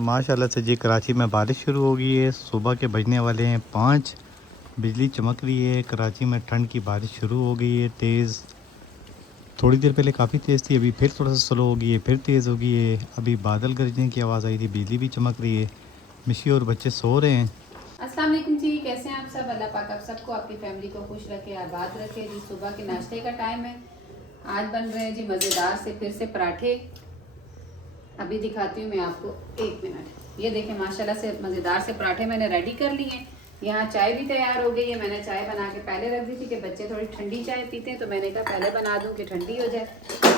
माशाल्लाह से जी कराची में बारिश शुरू हो गई है। सुबह के बजने वाले हैं 5। बिजली चमक रही है। कराची में ठंड की बारिश शुरू हो गई है तेज़। थोड़ी देर पहले काफ़ी तेज़ थी, अभी फिर थोड़ा सा स्लो हो गई है, फिर तेज़ हो गई है। अभी बादल गरजने की आवाज़ आई थी, बिजली भी चमक रही है। मिशी और बच्चे सो रहे हैं। अस्सलाम वालेकुम जी, कैसे हैं आप सब। अल्लाह पाक आप सबको, आपकी फैमिली को खुश रखे, आबाद रखे जी। सुबह के नाश्ते का टाइम है। आज बन रहे हैं जी मज़ेदार से फिर से पराठे। अभी दिखाती हूँ मैं आपको, 1 मिनट। ये देखें माशाल्लाह से मज़ेदार से पराठे मैंने रेडी कर लिए हैं। यहाँ चाय भी तैयार हो गई है। मैंने चाय बना के पहले रख दी थी कि बच्चे थोड़ी ठंडी चाय पीते हैं, तो मैंने कहा पहले बना दूँ कि ठंडी हो जाए।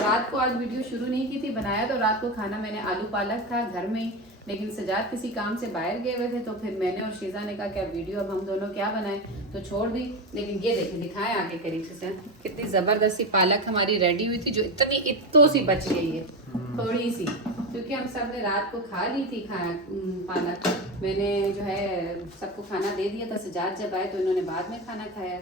रात को आज वीडियो शुरू नहीं की थी, बनाया तो रात को खाना मैंने आलू पालक था घर में ही, लेकिन सजाद किसी काम से बाहर गए हुए थे, तो फिर मैंने और शीजा ने कहा क्या वीडियो अब हम दोनों क्या बनाएं, तो छोड़ दी। लेकिन ये देखें, दिखाएं आगे करीब से कितनी ज़बरदस्ती पालक हमारी रेडी हुई थी, जो इतनी इत्तो सी बच गई है, थोड़ी सी, क्योंकि हम सब ने रात को खा ली थी पालक। मैंने जो है सबको खाना दे दिया था, सजाद जब आए तो इन्होंने बाद में खाना खाया।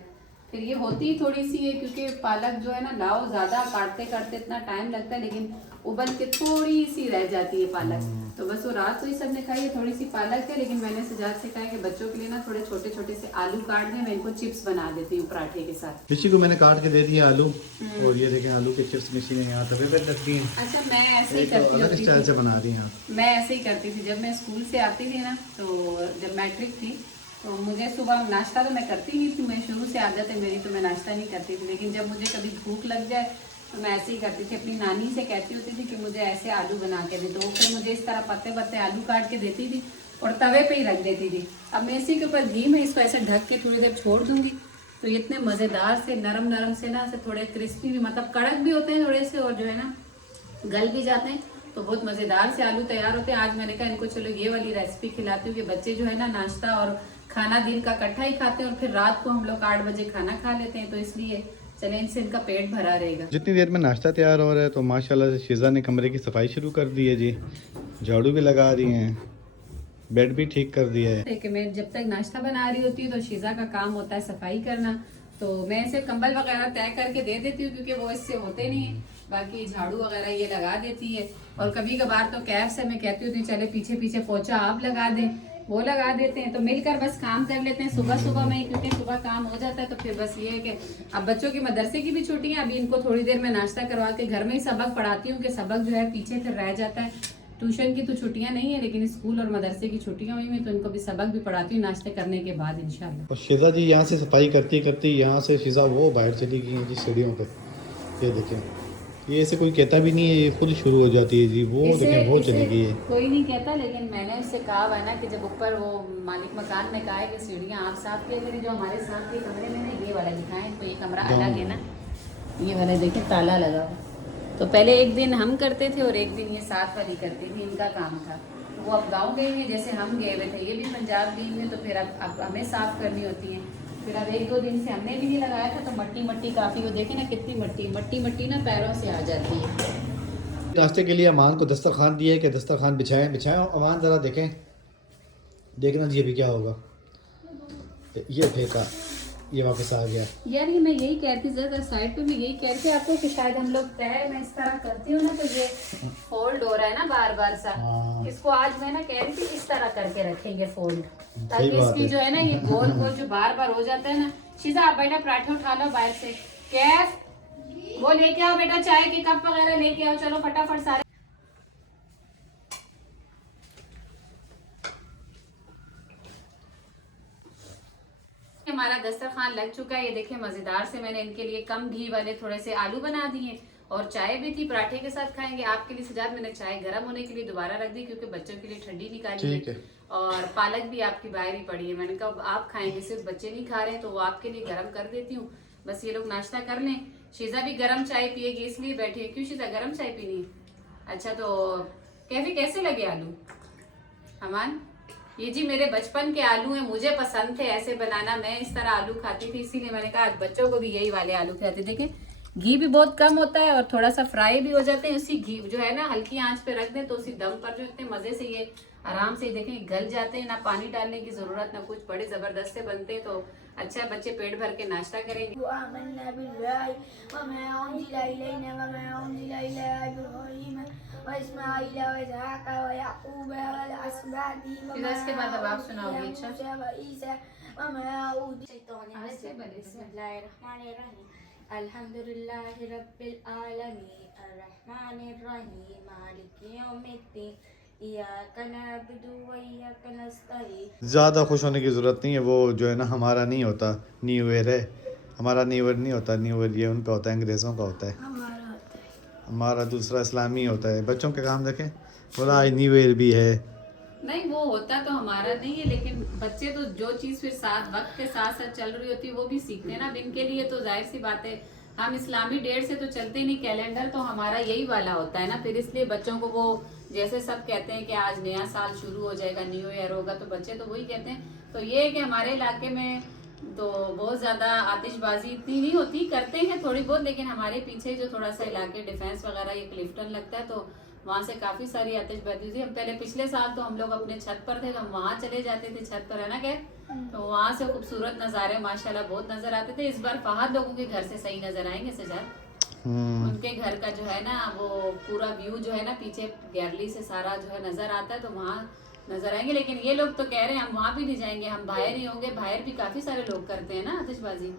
फिर ये होती ही थोड़ी सी है, क्योंकि पालक जो है ना लाओ ज़्यादा काटते काटते इतना टाइम लगता है, लेकिन उबल के थोड़ी सी रह जाती है पालक। तो बस वो रात को ही सबने खाई है, थोड़ी सी पालक है। लेकिन मैंने सजाद से कहा कि बच्चों के लिए ना थोड़े छोटे छोटे से आलू काट दें, मैं इनको चिप्स बना देती हूँ पराठे के साथ। मिशी को मैंने काट के दे दिया आलू, और ये देखें आलू के चिप्स मिशी ने यहाँ तवे पर रख दिए। अच्छा, मैं ऐसे ही करती अलग स्टाइल से बना रही हैं। मैं ऐसे ही करती थी जब मैं स्कूल से आती थी ना, तो जब मैट्रिक थी तो मुझे सुबह नाश्ता तो मैं करती नहीं थी, मैं शुरू से आदत है मेरी, तो मैं नाश्ता नहीं करती थी। लेकिन जब मुझे कभी भूख लग जाए तो मैं ऐसे ही करती थी, अपनी नानी से कहती होती थी कि मुझे ऐसे आलू बना के दे दो। फिर मुझे इस तरह पत्ते पत्ते आलू काट के देती थी और तवे पे ही रख देती थी। अब मैं इसी के ऊपर घी में इसको ऐसे ढक के थोड़ी देर छोड़ दूंगी, तो इतने मज़ेदार से नरम नरम से ना, से थोड़े क्रिस्पी भी, मतलब कड़क भी होते हैं थोड़े से, और जो है ना गल भी जाते हैं, तो बहुत मज़ेदार से आलू तैयार होते हैं। आज मैंने कहा इनको चलो ये वाली रेसिपी खिलाती हूँ कि बच्चे जो है ना नाश्ता और खाना दिन का इकट्ठा ही खाते हैं, और फिर रात को हम लोग 8 बजे खाना खा लेते हैं, तो इसलिए चले इनसे इनका पेट भरा रहेगा। जितनी देर में नाश्ता तैयार हो रहा है तो माशाल्लाह से शीज़ा ने कमरे की सफाई शुरू कर दी है जी। झाड़ू भी लगा रही हैं, बेड भी ठीक कर दिया है। कि मैं जब तक नाश्ता बना रही होती हूँ तो शीजा का काम होता है सफाई करना, तो मैं इसे कंबल वगैरह तय करके दे देती हूँ, क्योंकि वो इससे होते नहीं है। बाकी झाड़ू वगैरह ये लगा देती है, और कभी कभार तो कैब से मैं कहती हूँ चले पीछे पीछे पोछा आप लगा दें, वो लगा देते हैं, तो मिलकर बस काम कर लेते हैं सुबह सुबह में ही, क्योंकि सुबह काम हो जाता है। तो फिर बस ये है कि अब बच्चों की मदरसे की भी छुट्टियां, अभी इनको थोड़ी देर में नाश्ता करवा के घर में ही सबक पढ़ाती हूँ, कि सबक जो है पीछे फिर रह जाता है। ट्यूशन की तो छुट्टियां नहीं है, लेकिन स्कूल और मदरसे की छुट्टियां हुई हैं, तो इनको भी सबक भी पढ़ाती हूँ नाश्ते करने के बाद इंशाल्लाह। और शीज़ा जी यहाँ से सफाई करती करती यहाँ से शीज़ा वो बाहर चली गई हैं जी सीढ़ियों पे। ये देखें, ये ऐसे कोई कहता भी नहीं है, ये खुद शुरू हो जाती है जी। वो देखें वो चली गई है। कोई नहीं कहता, लेकिन मैंने उससे कहा हुआ है ना कि जब ऊपर वो मालिक मकान ने कहा है कि सीढ़ियाँ आप साफ किया करें, जो हमारे साथ के कमरे में ना ये वाला दिखाएं, तो ये कमरा अलग है ना, ये वाला देखें ताला लगा हुआ। तो पहले एक दिन हम करते थे और एक दिन ये साथ वाली करती थी, इनका काम था। वो अब गाँव गए हैं, जैसे हम गए हुए थे, ये भी पंजाब गई हुई, तो फिर अब हमें साफ़ करनी होती है। फिर अब 1-2 दिन से हमने भी नहीं लगाया था, तो मट्टी मट्टी काफ़ी, वो देखे ना कितनी मट्टी मट्टी मट्टी ना पैरों से आ जाती है। नाश्ते के लिए अमान को दस्तरखान दिया है कि दस्तरखान बिछाएं बिछाएं। अमान ज़रा देखें, देखना जी अभी क्या होगा। ये फेंका, ये वापस आ गया। यार ये मैं यही कहती, ज़रा साइड पे मैं यही कहती आपको कि शायद हम लोग तय मैं इस तरह करती हूँ ना, तो ये फोल्ड हो रहा है ना बार बार सा। हाँ। इसको आज मैं ना कह रही थी इस तरह करके रखेंगे फोल्ड, सही ताकि बात इसकी है। जो है ना ये गोल गोल जो बार बार हो जाता है ना। शीजा आप बेटा पराठे उठा लो बाहर से, कैफ वो लेके आओ बेटा, चाय के कप वगैरह लेके आओ, चलो फटाफट सारे। हमारा दस्तरखान लग चुका है। ये देखिए मजेदार से मैंने इनके लिए कम घी वाले थोड़े से आलू बना दिए, और चाय भी थी, पराठे के साथ खाएंगे। आपके लिए सजाद मैंने चाय गर्म होने के लिए दोबारा रख दी, क्योंकि बच्चों के लिए ठंडी निकाली है। और पालक भी आपकी बाहर ही पड़ी है, मैंने कहा आप खाएंगे, सिर्फ बच्चे नहीं खा रहे, तो वो आपके लिए गर्म कर देती हूँ, बस ये लोग नाश्ता कर लें। शीजा भी गर्म चाय पिएगी, इसलिए बैठी है। क्यों शीजा गर्म चाय पीनी है? अच्छा, तो कैफी कैसे लगे आलू अमान? ये जी मेरे बचपन के आलू हैं, मुझे पसंद थे ऐसे बनाना, मैं इस तरह आलू खाती थी, इसीलिए मैंने कहा आज बच्चों को भी यही वाले आलू खिलाते। देखें घी भी बहुत कम होता है और थोड़ा सा फ्राई भी हो जाते हैं। उसी घी जो है ना हल्की आंच पे रख दें तो उसी दम पर जो इतने मजे से ये आराम से देखें गल जाते हैं, ना पानी डालने की जरूरत ना कुछ, बड़े जबरदस्त से बनते हैं। तो अच्छा है, बच्चे पेट भर के नाश्ता करेंगे। फिर इसके बाद अब आप सुनाओगे। अच्छा अल्हम्दुलिल्लाहि रब्बिल आलमीन अर्रहमानिर रहीम मालिकि यौमिद्दीन इय्याका नअबुदु व इय्याका नस्तईन। ज़्यादा खुश होने की ज़रूरत नहीं है, वो जो है ना हमारा नहीं होता न्यू ईयर है, हमारा न्यू ईयर नहीं होता। न्यू ईयर ये उनका होता है, अंग्रेज़ों का होता है। हमारा दूसरा इस्लामी होता है। बच्चों के काम देखें, बोला आज न्यू ईयर भी है। नहीं, वो होता तो हमारा नहीं है, लेकिन बच्चे तो जो चीज फिर साथ वक्त के साथ साथ चल रही होती है वो भी सीखते हैं ना। अब इनके लिए तो जाहिर सी बात है, हम इस्लामी डेट से तो चलते नहीं, कैलेंडर तो हमारा यही वाला होता है ना। फिर इसलिए बच्चों को वो जैसे सब कहते हैं कि आज नया साल शुरू हो जाएगा, न्यू ईयर होगा, तो बच्चे तो वही कहते हैं। तो ये है कि हमारे इलाके में तो बहुत ज्यादा आतिशबाजी इतनी नहीं होती, करते हैं थोड़ी बहुत, लेकिन हमारे पीछे जो थोड़ा सा इलाके डिफेंस वगैरह ये क्लिफ्टन लगता है तो वहाँ से काफी सारी आतिशबाजी थी। हम पहले पिछले साल तो हम लोग अपने छत पर थे तो हम वहाँ चले जाते थे, छत पर है ना क्या, तो वहाँ से खूबसूरत नज़ारे माशाल्लाह बहुत नजर आते थे। इस बार फहद लोगों के घर से सही नजर आएंगे सजाद। उनके घर का जो है ना वो पूरा व्यू जो है ना पीछे गैलरी से सारा जो है नजर आता है, तो वहाँ नजर आएंगे। लेकिन ये लोग तो कह रहे हैं हम वहाँ भी नहीं जाएंगे, हम बाहर ही होंगे। बाहर भी काफी सारे लोग करते हैं ना आतिशबाजी,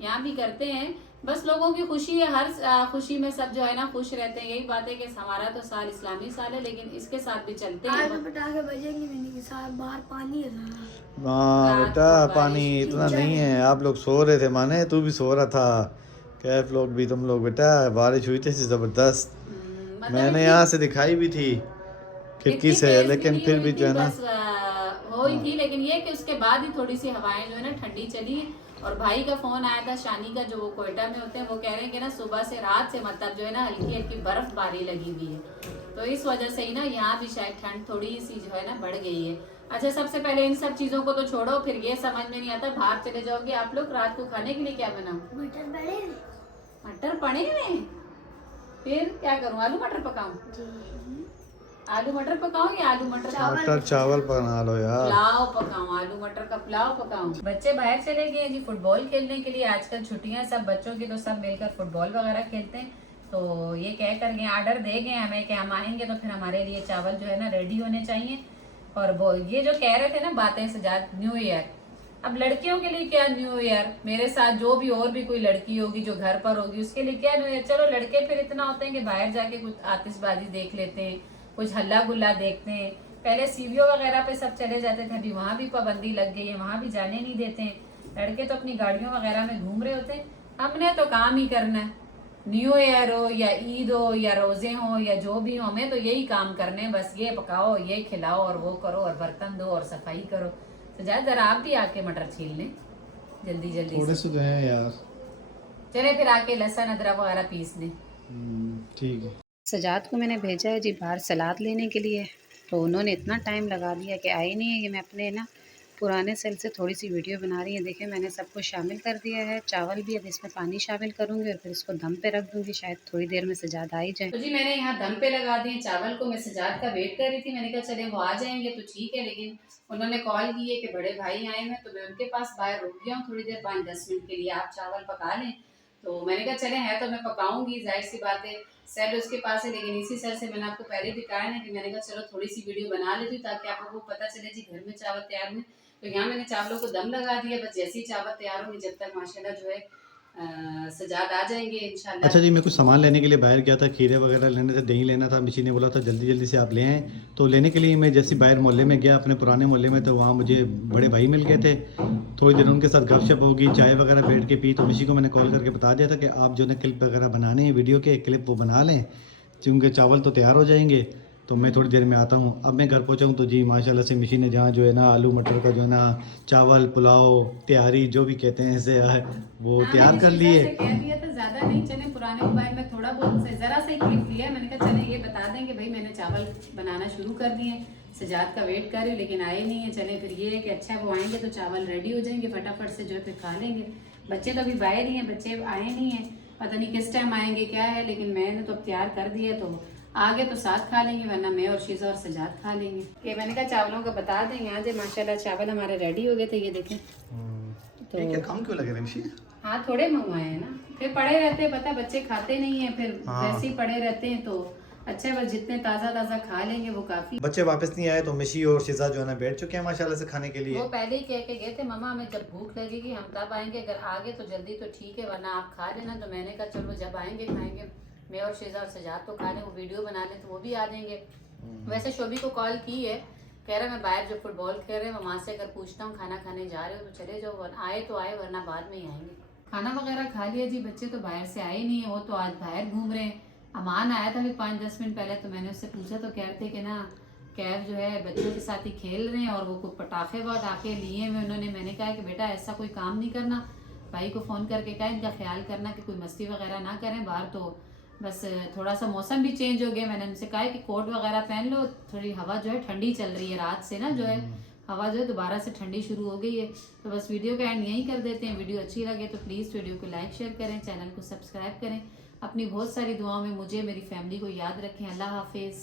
यहाँ भी करते हैं। बस लोगों की खुशी है, हर खुशी में सब जो है ना खुश रहते हैं। यही बात है कि हमारा तो साल इस्लामी साल है, लेकिन इसके साथ भी चलते हैं। पटाखे बजेंगे मैंने के साथ, बाहर पानी है ना। हाँ रात बेटा, को पानी बारिश इतना नहीं है। आप लोग सो रहे थे, माने तू भी सो रहा था, कैफ लोग भी, तुम लोग बेटा। बारिश हुई थी ज़बरदस्त, मतलब मैंने इतनी- यहाँ से दिखाई भी थी खिड़की इतनी से, तेज भी लेकिन नहीं फिर हुई भी थी, जो है ना बस हो ही थी। लेकिन ये कि उसके बाद ही थोड़ी सी हवाएं जो है ना ठंडी चली है। और भाई का फोन आया था शानी का, जो वो कोयटा में होते हैं, वो कह रहे हैं कि ना सुबह से रात से मतलब जो है ना हल्की हल्की बर्फबारी लगी हुई है, तो इस वजह से ही ना यहाँ भी शायद ठंड थोड़ी सी जो है ना बढ़ गई है। अच्छा, सबसे पहले इन सब चीजों को तो छोड़ो, फिर ये समझ में नहीं आता बाहर चले जाओगे आप लोग, रात को खाने के लिए क्या बनाओ? मटर बड़े मटर पड़े हुए, फिर क्या करूँ? आलू मटर पकाऊं? आलू मटर पकाऊं या आलू मटर का मटर चावल बना लो यार। पुलाव पकाऊं? आलू मटर का पुलाव पकाऊं? बच्चे बाहर चले गए जी फुटबॉल खेलने के लिए। आजकल छुट्टियां सब बच्चों की, तो सब मिलकर फुटबॉल वगैरह खेलते हैं। तो ये कह कर गए, ऑर्डर दे गए हमें कि हम आएंगे तो फिर हमारे लिए चावल जो है ना रेडी होने चाहिए। और वो ये जो कह रहे थे ना बातें सजाद, न्यू ईयर, अब लड़कियों के लिए क्या न्यू ईयर, मेरे साथ जो भी और भी कोई लड़की होगी जो घर पर होगी उसके लिए क्या न्यू ईयर। चलो लड़के फिर इतना होते हैं कि बाहर जाके कुछ आतिशबाजी देख लेते हैं, कुछ हल्ला गुल्ला देखते हैं। पहले सीवीओ वगैरह पे सब चले जाते थे, अभी वहाँ भी पाबंदी लग गई है, वहाँ भी जाने नहीं देते हैं। लड़के तो अपनी गाड़ियों वगैरह में घूम रहे होते हैं। हमने तो काम ही करना है, न्यू ईयर हो या ईद हो या रोजे हो या जो भी हो, हमें तो यही काम करने हैं। बस ये पकाओ, ये खिलाओ और वो करो और बर्तन दो और सफाई करो। तो जरा आप भी आके मटर छील लें जल्दी जल्दी थोड़े से। से जो है यार। चले फिर आके लहसुन अदरक वगैरह पीस लें। ठीक है। सजाद को मैंने भेजा है जी बाहर सलाद लेने के लिए, तो उन्होंने इतना टाइम लगा दिया कि आए नहीं है। ये मैं अपने ना पुराने सेल से थोड़ी सी वीडियो बना रही है। देखिए मैंने सब कुछ शामिल कर दिया है, चावल भी, अब इसमें पानी शामिल करूँगी और फिर इसको दम पे रख दूँगी, शायद थोड़ी देर में सजाद आ ही जाए। तो जी मैंने यहाँ दम पे लगा दिए चावल को। मैं सजाद का वेट कर रही थी, मैंने कहा चले वो आ जाएंगे तो ठीक है, लेकिन उन्होंने कॉल की है कि बड़े भाई आए हैं, तो मैं उनके पास बाहर रुक गया हूँ थोड़ी देर, 5-10 मिनट के लिए, आप चावल पका लें। तो मैंने कहा चले है तो मैं पकाऊंगी, जाहिर सी बात है सेल उसके पास है, लेकिन इसी सेल से मैंने आपको पहले दिखाया ना कि मैंने कहा चलो थोड़ी सी वीडियो बना लेती हूँ ताकि आप लोगों को पता चले जी घर में चावल तैयार हुए। तो यहाँ मैंने चावलों को दम लगा दिया, बस जैसे ही चावल तैयार होंगे जब तक माशाल्लाह जो है सजाद आ जाएंगे इंशाल्लाह। अच्छा जी, मैं कुछ सामान लेने के लिए बाहर गया था, खीरे वगैरह लेने थे, दही लेना था। मिशी ने बोला था जल्दी जल्दी से आप ले आएँ, तो लेने के लिए मैं जैसे बाहर मोहल्ले में गया, अपने पुराने मोहल्ले में, तो वहाँ मुझे बड़े भाई मिल गए थे। थोड़ी देर उनके साथ गपशप होगी, चाय वगैरह बैठ के पी। तो मिशी को मैंने कॉल करके बता दिया था कि आप जो है क्लिप वगैरह बनाने हैं, वीडियो के क्लिप वो बना लें, क्योंकि चावल तो तैयार हो जाएंगे। तो मैं थोड़ी देर में आता हूँ। अब मैं घर पहुँचा हूँ तो जी माशाल्लाह से मिशी ने जहाँ जो है ना आलू मटर का जो है ना चावल पुलाव तैयारी जो भी कहते हैं ऐसे वो तैयार कर लिए। कह दिया था ज्यादा नहीं, चले पुराने मोबाइल में थोड़ा बहुत जरा सा ही क्लिप लिया है। मैंने कहा चले ये बता दें कि भाई मैंने चावल बनाना शुरू कर दिए, सजाद का वेट कर रही लेकिन आए नहीं है। चले फिर ये है कि अच्छा वो आएंगे तो चावल रेडी हो जाएंगे, फटाफट से जो है फिर खा लेंगे। बच्चे तो अभी बाहर ही हैं, बच्चे आए नहीं हैं। पता नहीं किस टाइम आएंगे क्या है, लेकिन मैंने तो अब तैयार कर दिया, तो आगे तो साथ खा लेंगे, वरना मैं और शीज़ा और सजाद खा लेंगे। ये मैंने कहा चावलों का बता दें, यहाँ से माशाल्लाह चावल हमारे रेडी हो गए थे, ये देखें। तो ठीक है, कम क्यों लगे रिमशी? हाँ थोड़े मंगवाए हैं ना, फिर पड़े रहते हैं, पता बच्चे खाते नहीं है, फिर हाँ। वैसे ही पड़े रहते हैं, तो अच्छा है, बस जितने ताज़ा ताज़ा खा लेंगे वो काफ़ी। बच्चे वापस नहीं आए तो मिशी और शिजा जो है ना बैठ चुके हैं माशाल्लाह से खाने के लिए। वो पहले ही कह के गए थे, मम्मा हमें जब भूख लगेगी हम तब आएंगे, अगर आगे तो जल्दी तो ठीक है, वरना आप खा लेना। तो मैंने कहा चलो जब आएंगे खाएंगे, मैं और शीज़ा और सजाद तो खा लें, वो वीडियो बना लें तो वो भी आ जाएंगे। वैसे शोभी को कॉल की है, कह रहा मैं बाहर जो फुटबॉल खेल रहे हैं वहाँ से अगर पूछता हूँ खाना खाने जा रहे हो तो चले जाओ, आए तो आए वरना बाद में ही आएंगे। खाना वगैरह खा लिया जी, बच्चे तो बाहर से आए नहीं है, वो तो आज बाहर घूम रहे हैं। अमान आया था अभी 5-10 मिनट पहले, तो मैंने उससे पूछा तो कह रहे थे कि ना कैफ जो है बच्चों के साथ ही खेल रहे हैं और वो कुछ पटाखे वटाखे लिए हुए उन्होंने। मैंने कहा कि बेटा ऐसा कोई काम नहीं करना, भाई को फ़ोन करके कहा इनका ख्याल करना कि कोई मस्ती वगैरह ना करें बाहर। तो बस थोड़ा सा मौसम भी चेंज हो गया, मैंने उनसे कहा कि कोट वगैरह पहन लो, थोड़ी हवा जो है ठंडी चल रही है रात से ना, जो है हवा जो है दोबारा से ठंडी शुरू हो गई है। तो बस वीडियो का एंड यहीं कर देते हैं। वीडियो अच्छी लगे तो प्लीज़ वीडियो को लाइक शेयर करें, चैनल को सब्सक्राइब करें। अपनी बहुत सारी दुआओं में मुझे मेरी फैमिली को याद रखें। अल्लाह हाफिज़।